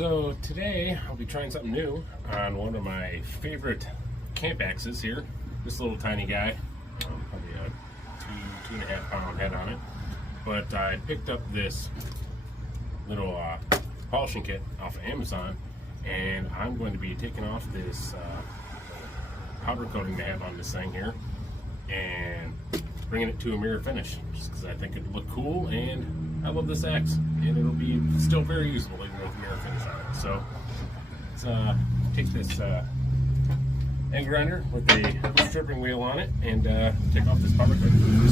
So today I'll be trying something new on one of my favorite camp axes here. This little tiny guy, probably a 2.5 pound head on it. But I picked up this little polishing kit off of Amazon, and I'm going to be taking off this powder coating they have on this thing here and bringing it to a mirror finish, just because I think it'd look cool, and I love this axe, and it'll be still very usable even with mirror finish on it. So let's take this end grinder with a stripping wheel on it and take off this powder coating.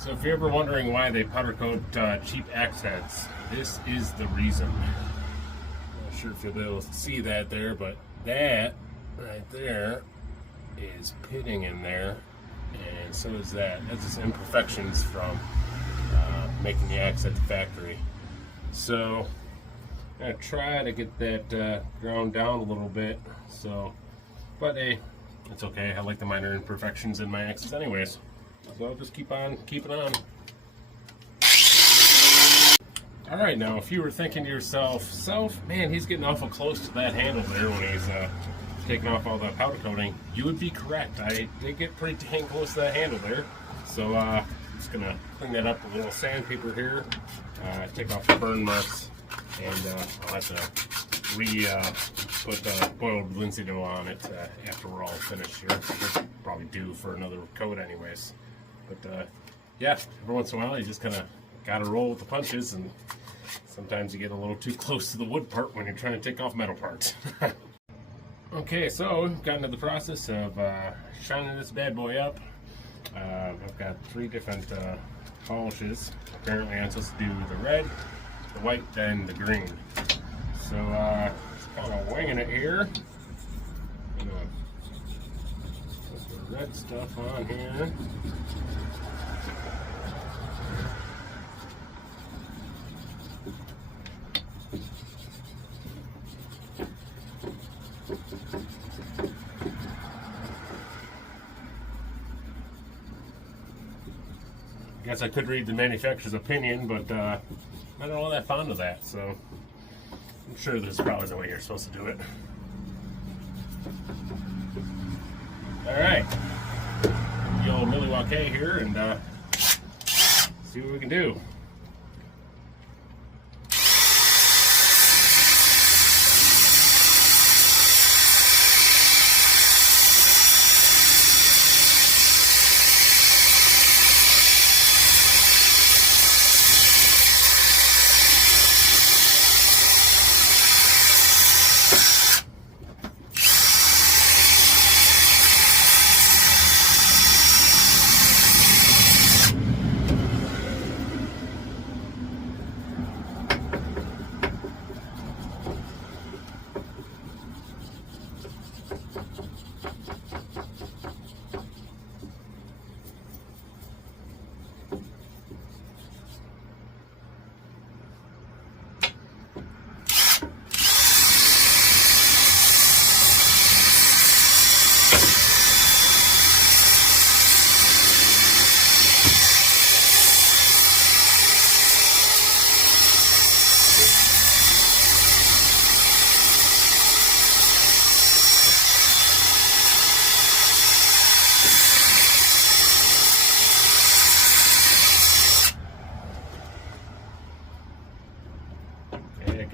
So if you're ever wondering why they powder coat cheap axe heads, this is the reason. Not sure if you'll be able to see that there, but that right there is pitting in there, and so is that. That's just imperfections from making the axe at the factory. So I'm gonna try to get that ground down a little bit. So, but hey, it's okay. I like the minor imperfections in my axes anyways. So I'll just keep on keeping on. Alright, now if you were thinking to yourself, man, he's getting awful close to that handle there when he's taking off all that powder coating, you would be correct. I did get pretty dang close to that handle there. So I'm just going to clean that up with a little sandpaper here, take off the burn marks, and I'll have to put boiled linseed oil on it after we're all finished here. We're probably due for another coat anyways. But yeah, every once in a while you just kind of got to roll with the punches, and sometimes you get a little too close to the wood part when you're trying to take off metal parts. Okay, so we've gotten to the process of shining this bad boy up. I've got 3 different polishes. Apparently I'm supposed to do the red, the white, and the green. So just kind of winging it here. Gonna put the red stuff on here. I guess I could read the manufacturer's opinion, but I'm not all that fond of that, so I'm sure this is probably the way you're supposed to do it. Alright, the old Milwaukee here, and see what we can do.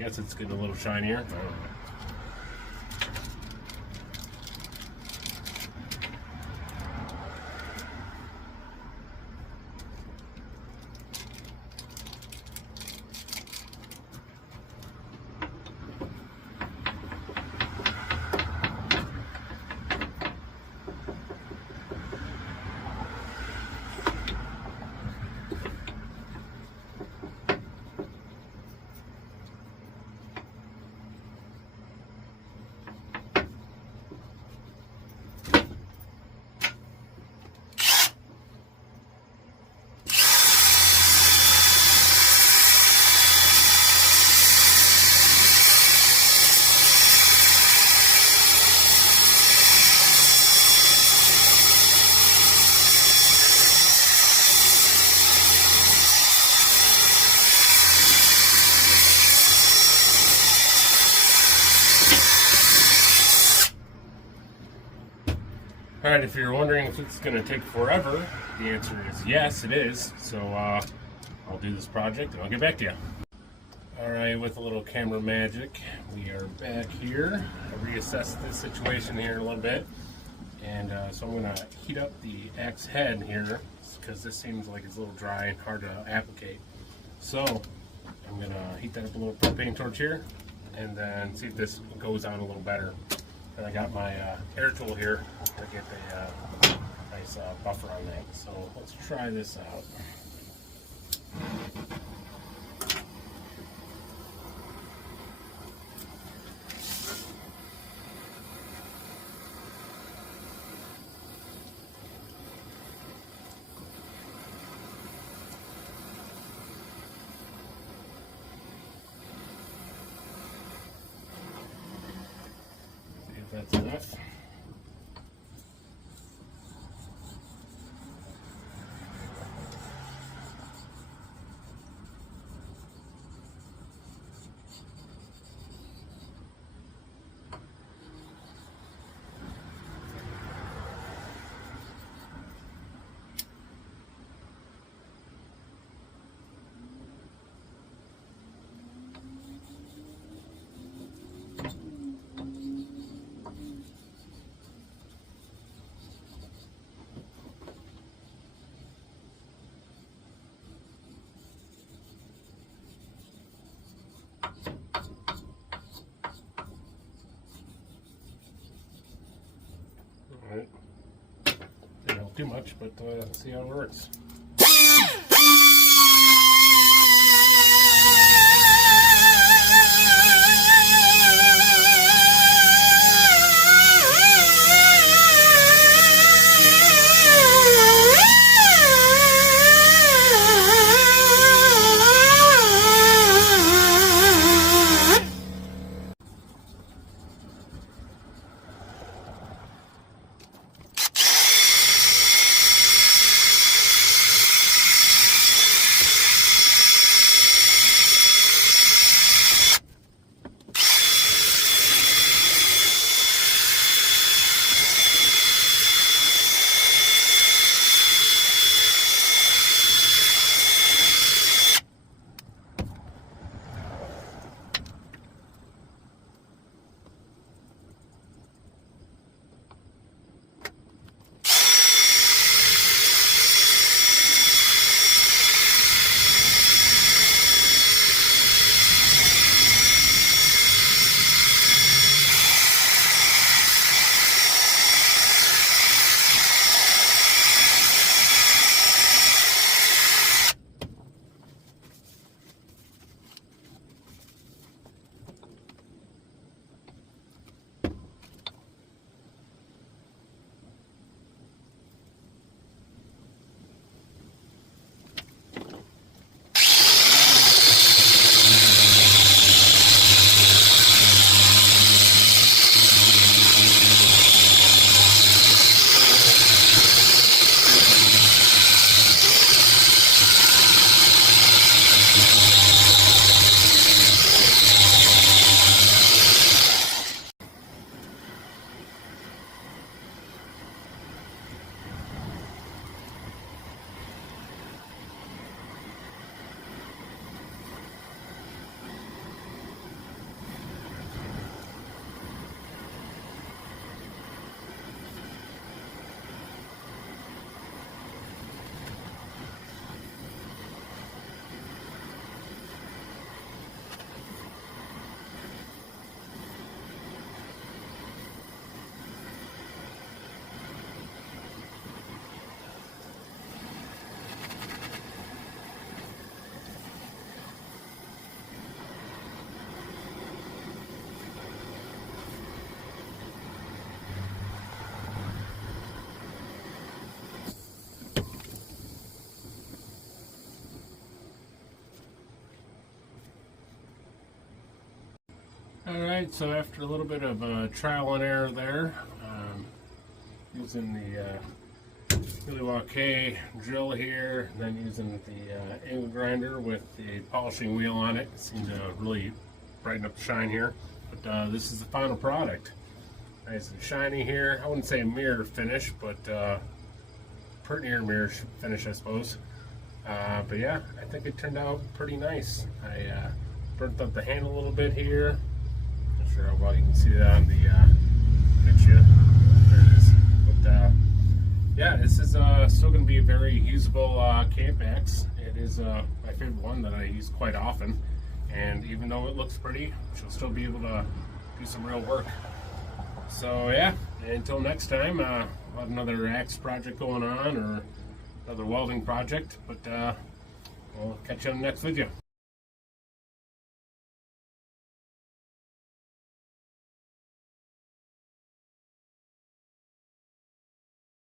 guess it's getting a little shinier. I don't know. Alright, if you're wondering if it's going to take forever, the answer is yes, it is. So I'll do this project and I'll get back to you. Alright, with a little camera magic, we are back here. I reassessed this situation here a little bit. And so I'm going to heat up the axe head here because this seems like it's a little dry and hard to applicate. So I'm going to heat that up a little propane torch here and then see if this goes on a little better. And I got my air tool here to get a nice buffer on that. So let's try this out. That's enough. Alright. Didn't help too much, but let's see how it works. Alright, so after a little bit of trial and error there, using the Milwaukee drill here, and then using the angle grinder with the polishing wheel on it, seemed to really brighten up the shine here. But this is the final product. Nice and shiny here. I wouldn't say a mirror finish, but pretty near mirror finish, I suppose. But yeah, I think it turned out pretty nice. I burnt up the handle a little bit here. Not sure how well you can see that on the picture. There it is. But yeah, this is still going to be a very usable camp axe. It is my favorite one that I use quite often. And even though it looks pretty, she'll still be able to do some real work. So yeah, until next time, we'll have another axe project going on, or another welding project. But we'll catch you on the next video.